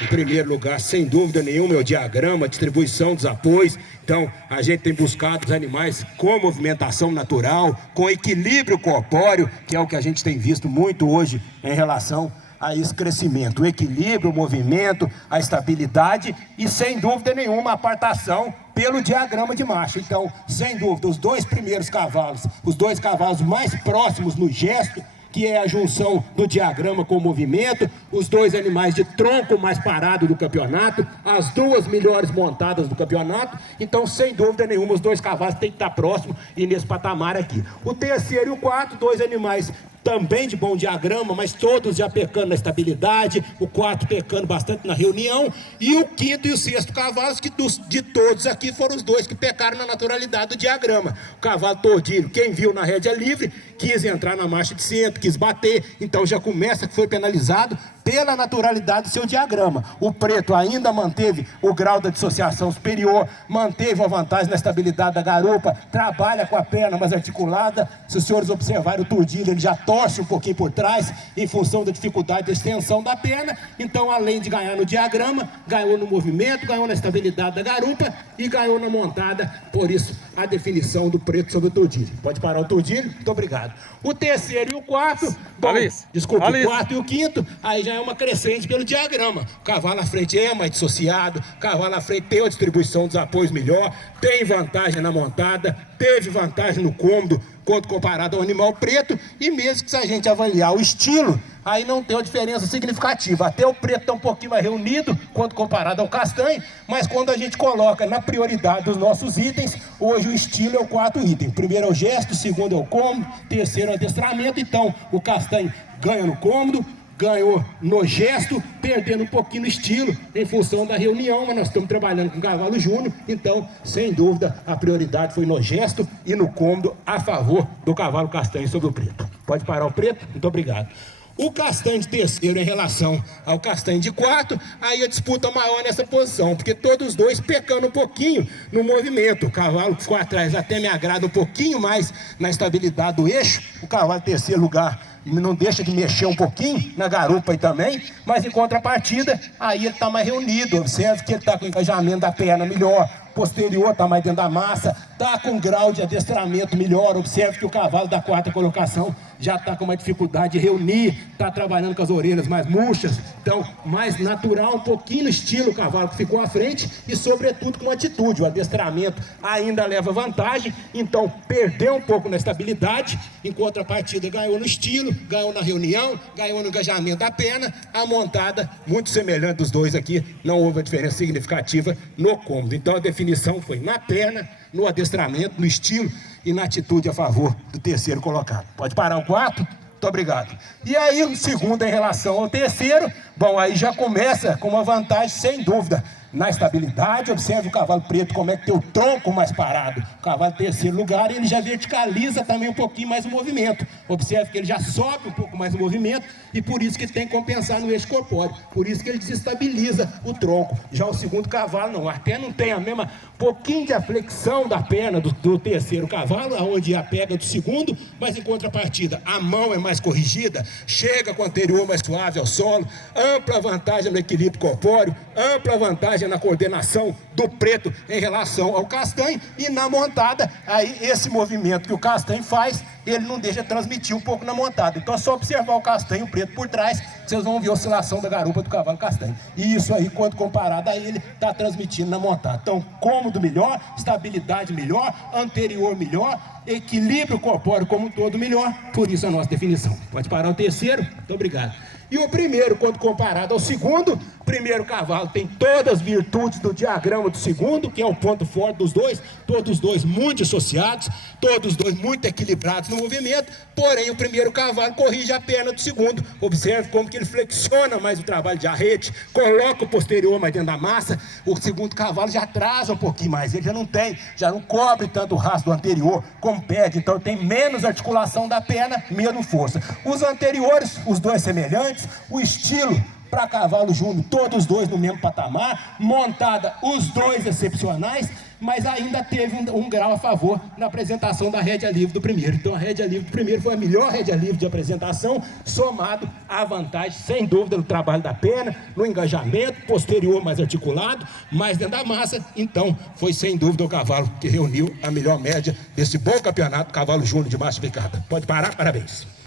Em primeiro lugar, sem dúvida nenhuma, é o diagrama, a distribuição dos apoios. Então, a gente tem buscado os animais com movimentação natural, com equilíbrio corpóreo, que é o que a gente tem visto muito hoje em relação a esse crescimento. O equilíbrio, o movimento, a estabilidade e, sem dúvida nenhuma, a apartação pelo diagrama de marcha. Então, sem dúvida, os dois primeiros cavalos, os dois cavalos mais próximos no gesto, que é a junção do diagrama com o movimento, os dois animais de tronco mais parado do campeonato, as duas melhores montadas do campeonato. Então, sem dúvida nenhuma, os dois cavalos têm que estar próximos e nesse patamar aqui. O terceiro e o quarto, dois animais também de bom diagrama, mas todos já pecando na estabilidade, o quarto pecando bastante na reunião, e o quinto e o sexto cavalos, que de todos aqui foram os dois que pecaram na naturalidade do diagrama. O cavalo tordilho, quem viu na rédea livre, quis entrar na marcha de centro, quis bater, então já começa que foi penalizado pela naturalidade do seu diagrama. O preto ainda manteve o grau da dissociação superior, manteve a vantagem na estabilidade da garupa, trabalha com a perna mais articulada. Se os senhores observarem o tordilho, ele já torce um pouquinho por trás, em função da dificuldade de extensão da perna. Então, além de ganhar no diagrama, ganhou no movimento, ganhou na estabilidade da garupa e ganhou na montada. Por isso, a definição do preto sobre o tordilho. Pode parar o tordilho? Muito obrigado. O terceiro e o quarto, bom, desculpa, o quarto e o quinto, aí já é uma crescente pelo diagrama. O cavalo à frente é mais dissociado, o cavalo à frente tem a distribuição dos apoios melhor, tem vantagem na montada, teve vantagem no cômodo, quando comparado ao animal preto, e mesmo que se a gente avaliar o estilo, aí não tem uma diferença significativa. Até o preto está um pouquinho mais reunido, quando comparado ao castanho, mas quando a gente coloca na prioridade dos nossos itens, hoje o estilo é o quarto item. Primeiro é o gesto, segundo é o cômodo, terceiro é o adestramento. Então, o castanho ganha no cômodo, ganhou no gesto, perdendo um pouquinho no estilo, em função da reunião, mas nós estamos trabalhando com o cavalo júnior, então, sem dúvida, a prioridade foi no gesto e no cômodo a favor do cavalo castanho sobre o preto. Pode parar o preto? Muito obrigado. O castanho de terceiro em relação ao castanho de quarto, aí a disputa maior nessa posição, porque todos os dois pecando um pouquinho no movimento. O cavalo que ficou atrás até me agrada um pouquinho mais na estabilidade do eixo. O cavalo em terceiro lugar não deixa de mexer um pouquinho na garupa aí também, mas em contrapartida, aí ele está mais reunido. Observe que ele está com o engajamento da perna melhor, posterior está mais dentro da massa, está com um grau de adestramento melhor. Observe que o cavalo da quarta colocação já está com uma dificuldade de reunir, está trabalhando com as orelhas mais murchas, então mais natural, um pouquinho no estilo o cavalo que ficou à frente e sobretudo com atitude. O adestramento ainda leva vantagem, então perdeu um pouco na estabilidade, em contrapartida ganhou no estilo, ganhou na reunião, ganhou no engajamento da perna. A montada muito semelhante dos dois aqui, não houve uma diferença significativa no cômodo. Então a definição foi na perna, no adestramento, no estilo e na atitude a favor do terceiro colocado. Pode parar o quarto? Muito obrigado. E aí o segundo em relação ao terceiro, bom, aí já começa com uma vantagem sem dúvida na estabilidade. Observe o cavalo preto como é que tem o tronco mais parado. O cavalo em terceiro lugar, ele já verticaliza também um pouquinho mais o movimento. Observe que ele já sobe um pouco mais o movimento e por isso que ele tem que compensar no eixo corpóreo. Por isso que ele desestabiliza o tronco. Já o segundo cavalo não, até não tem a mesma pouquinho de flexão da perna do terceiro cavalo, aonde é a pega do segundo, mas em contrapartida a mão é mais corrigida, chega com o anterior mais suave ao solo, ampla vantagem no equilíbrio corpóreo, ampla vantagem na coordenação do preto em relação ao castanho, e na montada, aí esse movimento que o castanho faz, ele não deixa transmitir um pouco na montada. Então é só observar o castanho e o preto por trás, vocês vão ver a oscilação da garupa do cavalo castanho. E isso aí, quando comparado a ele, está transmitindo na montada. Então, cômodo melhor, estabilidade melhor, anterior melhor, equilíbrio corpóreo como um todo melhor. Por isso a nossa definição. Pode parar o terceiro? Muito obrigado. E o primeiro, quando comparado ao segundo, primeiro cavalo tem todas as virtudes do diagrama do segundo, que é o ponto forte dos dois, todos os dois muito associados, todos os dois muito equilibrados no movimento, porém o primeiro cavalo corrige a perna do segundo. Observe como que ele flexiona mais o trabalho de arrete, coloca o posterior mais dentro da massa. O segundo cavalo já atrasa um pouquinho mais, ele já não cobre tanto o rastro do anterior como pede, então tem menos articulação da perna, menos força. Os anteriores, os dois semelhantes, o estilo para cavalo júnior, todos os dois no mesmo patamar, montada, os dois excepcionais, mas ainda teve um grau a favor na apresentação da rédea livre do primeiro. Então a rédea livre do primeiro foi a melhor rédea livre de apresentação, somado à vantagem, sem dúvida, no trabalho da perna, no engajamento posterior mais articulado, mais dentro da massa. Então foi sem dúvida o cavalo que reuniu a melhor média desse bom campeonato cavalo júnior de massificada. Pode parar, parabéns.